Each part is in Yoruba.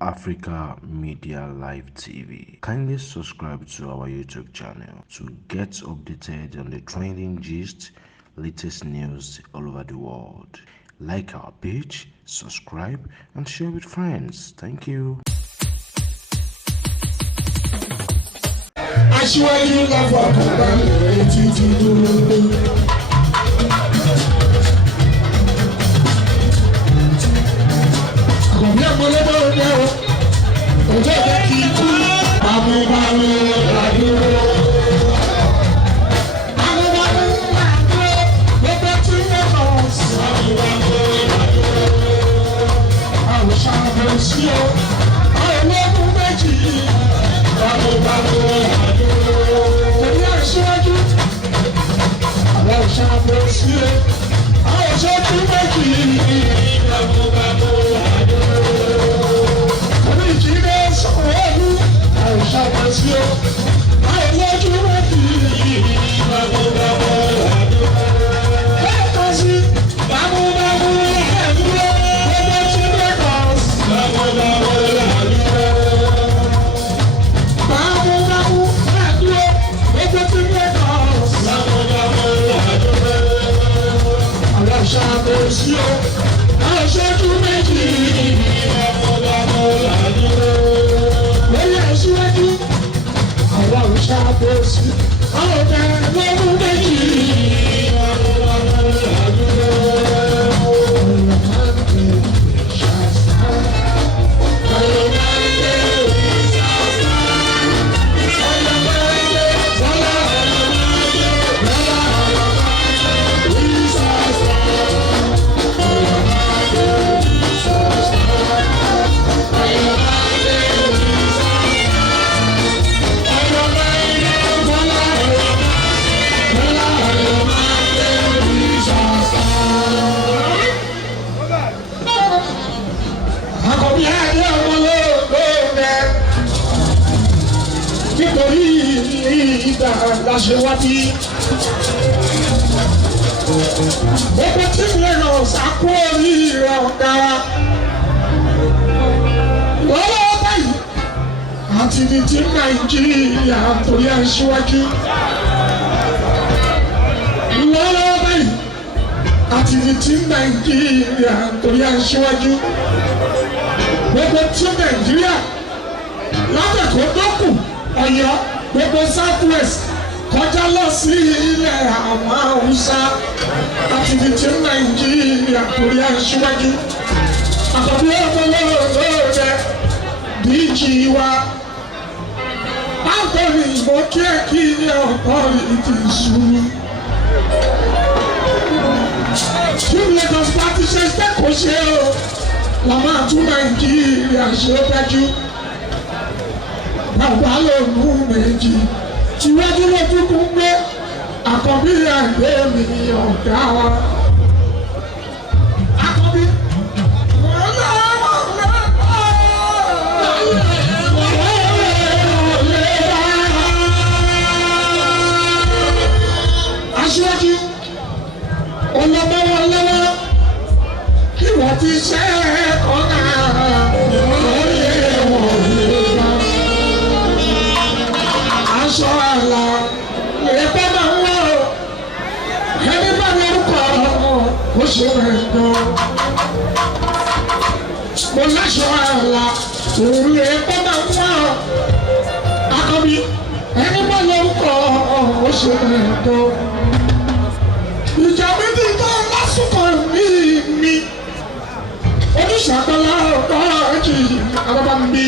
Africa Media Live TV. Kindly subscribe to our YouTube channel to get updated on the trending gist, latest news all over the world. Like our page, subscribe, and share with friends. Thank you. Aṣíwájú láfọkànbalẹ̀ títí dúró. Àkànbí àmọ́lẹ́bọ̀ ọ̀dẹ́ o, ọjọ́ ìjẹ́ kí ikú bámúbámú ládúró. Bámúbámú ládúró, gbogbo tí wọ́n mọ̀ sí. Bámúbámú ládúró. Àwọn ṣàbẹ̀wò sí o, àwọn ológun méjì. Bámúbámú ládúró. Tẹ̀lé àṣíwájú, àwọn òṣàbẹ̀wò sí o, àwọn òṣèlú méjì. Bámúbámú ládúró. Orí ìjìnlẹ̀ sọ̀rọ̀ ọ̀hún, àwọn òṣàbẹ̀wò sí o, àwọn olójú méjì. Bámúbámú ládúró. Lẹ́ẹ̀kan sí, bámúbámú ládúró. Gbogbo tí lẹ́kọ̀ọ́ sí. Bámúbámú ládúró. Bámúbámú ládúró. Gbogbo tí lẹ́kọ̀ọ́ sí. Bámúbámú ládúró. Àwọn òṣàbẹ̀wò sí o, àwọn òṣèlú méjì. Bámúbámú ládúró. Lórí àṣíwájú, àwọn òṣàbẹ̀wò sí àwọn ológun méjì. Bámúbámú ládúró. Àkànbí adé ọmọ lóògbé nítorí ìgbà láṣẹ wá bí. Gbogbo tí mi lọ sàkó orí rẹ̀ ọ̀gá wa. Lọ́wọ́ báyìí, àti ní ti Nàìjíríà torí aṣíwájú. Lọ́wọ́ báyìí, àti ní ti Nàìjíríà torí aṣíwájú. Gbogbo tí Nàìjíríà látẹ̀kọ́ dọ́kù Ọ̀yọ́ gbogbo South West kọjá lọ sí ilẹ̀ àwọn Haúsá àti ní ti Nàìjíríà torí aṣíwájú. Àkànbí ọmọ lóòrè díjì wa. Anthony mo kí ẹ kí ní ọ̀pọ̀ ìdí ìṣúná. Kí Lagos Party ṣe kẹ́kọ̀ọ́ ṣe o, la máa tún Nàìjíríà ṣe dájú. Bàbá ló mú méjì, ìwájú lójú kún gbé, Àkànbí àgbé mi ọ̀gá wa. Àkànbí. Aṣíwájú, ọlọ́mọ wọn lọ́wọ́, kí wọ́n ti ṣe ọ̀nà lórí wọn lè gbà. Aṣọ àlà lè bá máa ń wọ̀, ẹni bá lórúkọ kó ṣe rẹ̀ gan. Mo láṣọ àlà òun lè bá máa ń wọ̀, Àkànbí ẹni bá lórúkọ kó ṣe rẹ̀ gan. Ìjà méjì tó lásìkò mi oníṣàkọlá ọ̀gá ẹ̀jì arábàmbí.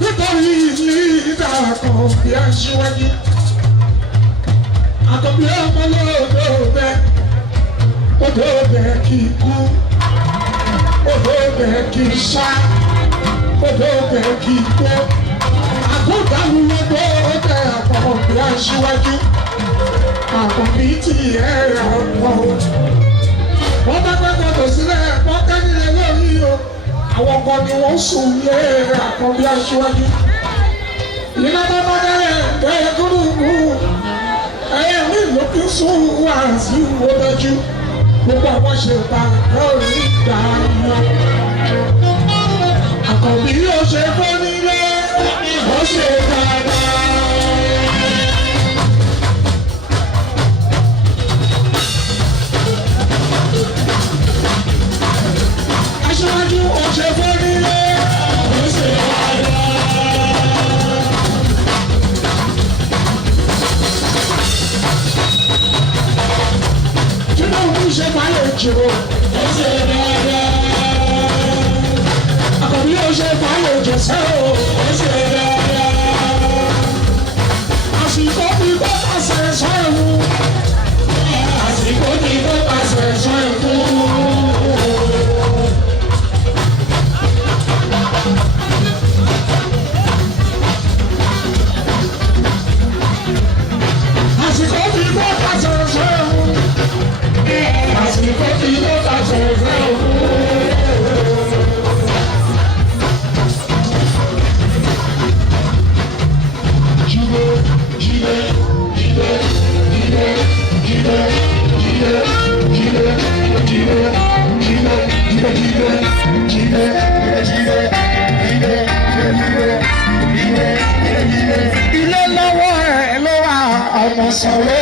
Nítorí lídà Àkànbí aṣíwájú. Àkànbí ọmọ lóògbé, odòdè kì í kú, odòdè kì í ṣá, odòdè kì í gbó. Àkóńdáwù odòdè Àkànbí aṣíwájú. Àkànbí tí ẹ rà ọ̀pọ̀. Wọ́n bá gbẹ́gbẹ́ tó sílẹ̀ pọ́ńkẹ́ nílé lórí o. Àwọn kan ni wọ́n sùn lé Àkànbí aṣíwájú. Ìlànà bá dẹ́rẹ̀ bẹ́ẹ̀ dúró mú. Ẹyẹ mi ló fi sún wá sí ìwọ́dájú. Gbogbo àwọn ṣe pa lórí. dáná. Àkànbí yóò ṣe fún nílé, ó ṣe dáadáa. Aṣíwájú ó ṣe fún nílé, ó ṣe dáadáa. Tinubu ṣe fàyè jù ó ṣe dáadáa. Àkànbí ó ṣe fàyè jù sẹ́ ó ṣe dáadáa. Àsìkò tí kò pàṣẹ sọ ẹ̀wù. Àsìkò tí kò pàṣẹ sọ ẹ̀wù. Àsìkò tí kò pàṣẹ sọ ẹ̀wù. Àsìkò tí kò pàṣẹ sọ ẹ̀wù. Ilé lọ́wọ́ ẹ̀ ló wà ọmọ sọ̀rọ̀.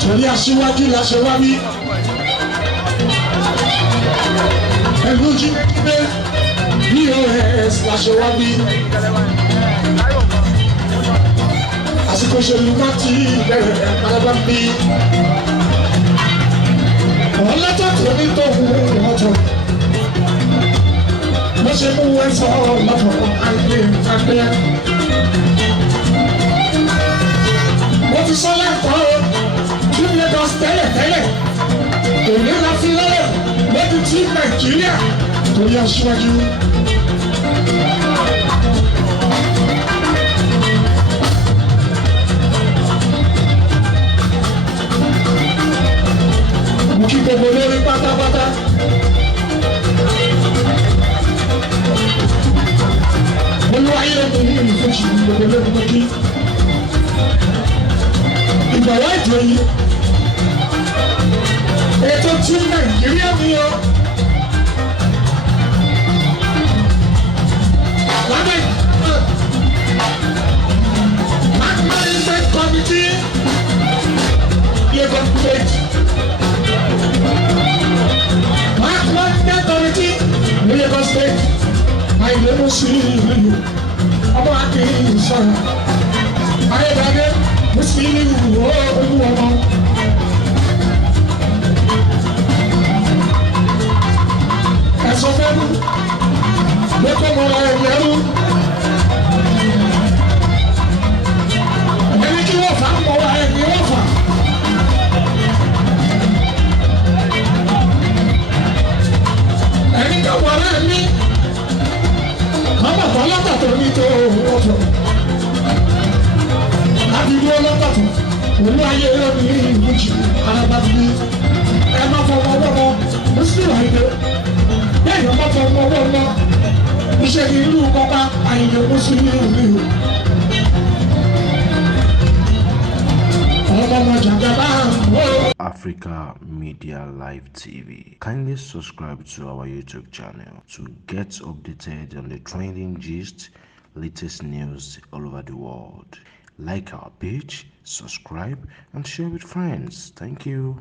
Torí aṣíwájú la ṣe wá bí. Ẹ̀lú jí pé BOS la ṣe wá bí. Àsìkò ìṣèlú náà ti bẹ̀rẹ̀ alábá bí. Wọ́n lọ́tọ̀ tó ní tó wù ọ̀tọ̀. Mo ṣe mú ẹ̀fọ́ lọ́tọ̀ àìlè àgbẹ̀. Mo ti sọ lẹ́kọ̀ọ́ ní Lagos tẹ́lẹ̀ òní la fi lọ́lẹ̀ lọ́dún tí Nàìjíríà torí aṣíwájú. Mo kí gbogbo lórí pátápátá. Olúwayé lọ́dún ní ìfọ̀ṣù gbogbo lórí mọ́kí. Ìgbàwá ìjọ yìí. Ètò tí Nàìjíríà ní o. Lábẹ́ Management Committee Lagos State. Management Committee Lagos State. Àìlè mo sí ìlú ọmọ akéwì sọ̀rọ̀. Ayédáadé mo sí ìlú olú ọmọ. Ẹ̀sọ́ fẹ́rú lókè mọ́ra ẹ̀yẹ́rú. Ẹni kí wọ́n fà mọ́ra ẹ̀mí wọ́n fà. Ẹni ká wọ́n rẹ̀ mí. Kọ́mọ̀ kọ́ látàtọ̀ ní tó wọ́n fọ̀. ti dúró lọ́tọ̀tún òun ayé ní ìbùjì araba ti ní ẹ má fọwọ́ wọ́wọ́ Musiliu Ayinde bẹ́ẹ̀ yọ má fọwọ́ wọ́wọ́ iṣẹ́ ní ìlú kọ́pá Ayinde Musiliu mi o. Africa Media Live TV. Kindly subscribe to our YouTube channel to get updated on the trending gist, latest news all over the world. Like our page, subscribe, and share with friends. Thank you.